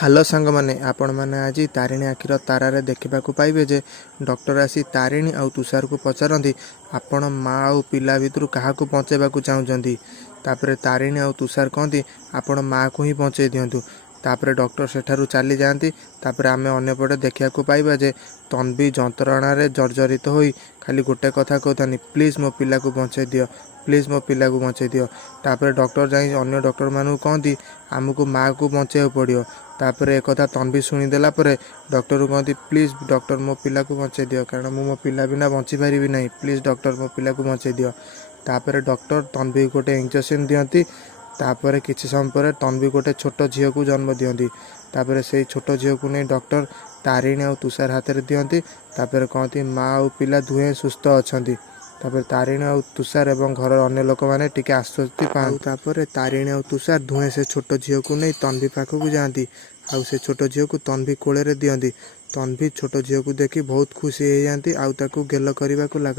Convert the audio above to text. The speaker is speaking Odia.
ହାଲୋ ସାଙ୍ଗମାନେ, ଆପଣମାନେ ଆଜି ତାରିଣୀ ଆଖିର ତାରାରେ ଦେଖିବାକୁ ପାଇବେ ଯେ ଡକ୍ଟର ଆସି ତାରିଣୀ ଆଉ ତୁଷାରକୁ ପଚାରନ୍ତି, ଆପଣ ମା ଆଉ ପିଲା ଭିତରୁ କାହାକୁ ବଞ୍ଚେଇବାକୁ ଚାହୁଁଛନ୍ତି? ତାପରେ ତାରିଣୀ ଆଉ ତୁଷାର କହନ୍ତି, ଆପଣ ମାଆକୁ ହିଁ ବଞ୍ଚେଇ ଦିଅନ୍ତୁ। ତାପରେ ଡକ୍ଟର ସେଠାରୁ ଚାଲି ଯାଆନ୍ତି। ତାପରେ ଆମେ ଅନ୍ୟପଟେ ଦେଖିବାକୁ ପାଇବା ଯେ ତନ୍ବି ଯନ୍ତ୍ରଣାରେ ଜର୍ଜରିତ ହୋଇ ଖାଲି ଗୋଟେ କଥା କହୁଥାନ୍ତି, ପ୍ଲିଜ୍ ମୋ ପିଲାକୁ ବଞ୍ଚେଇ ଦିଅ, ପ୍ଲିଜ୍ ମୋ ପିଲାକୁ ବଞ୍ଚେଇ ଦିଅ। ତାପରେ ଡକ୍ଟର ଯାଇ ଅନ୍ୟ ଡକ୍ଟରମାନଙ୍କୁ କହନ୍ତି, ଆମକୁ ମାଆକୁ ବଞ୍ଚେଇବାକୁ ପଡ଼ିବ। ତାପରେ ekଥା ତନ୍ବି ଶୁଣିଦେଲା ପରେ ଡକ୍ଟରକୁ କହନ୍ତି, ପ୍ଲିଜ୍ ଡକ୍ଟର ମୋ ପିଲାକୁ ବଞ୍ଚେଇ ଦିଅ, କାରଣ ମୁଁ ମୋ ପିଲା ବିନା ବଞ୍ଚିପାରିବି ନାହିଁ, ପ୍ଲିଜ୍ ଡକ୍ଟର ମୋ ପିଲାକୁ ବଞ୍ଚେଇ ଦିଅ। ତାପରେ ଡକ୍ଟର ତନ୍ବିକୁ ଗୋଟେ ଇଞ୍ଜେକ୍ସନ୍ ଦିଅନ୍ତି। ତାପରେ କିଛି ସମୟ ପରେ ତନ୍ବି ଗୋଟେ ଛୋଟ ଝିଅକୁ ଜନ୍ମ ଦିଅନ୍ତି। ତାପରେ ସେଇ ଛୋଟ ଝିଅକୁ ନେଇ ଡକ୍ଟର ତାରିଣୀ ଆଉ ତୁଷାର ହାତରେ ଦିଅନ୍ତି। ତାପରେ କହନ୍ତି, ମା ଆଉ ପିଲା ଦୁହେଁ ସୁସ୍ଥ ଅଛନ୍ତି। ତାପରେ ତାରିଣୀ ଆଉ ତୁଷାର ଏବଂ ଘରର ଅନ୍ୟ ଲୋକମାନେ ଟିକେ ଆଶ୍ୱସ୍ତି ପାଆନ୍ତି। ତାପରେ ତାରିଣୀ ଆଉ ତୁଷାର ଦୁହେଁ ସେ ଛୋଟ ଝିଅକୁ ନେଇ ତନ୍ବି ପାଖକୁ ଯାଆନ୍ତି। ଆଉ ସେ ଛୋଟ ଝିଅକୁ ତନ୍ବି କୋଳରେ ଦିଅନ୍ତି। ତନ୍ବି ଛୋଟ ଝିଅକୁ ଦେଖି ବହୁତ ଖୁସି ହେଇଯାନ୍ତି ଆଉ ତାକୁ ଗେଲ କରିବାକୁ ଲାଗନ୍ତି।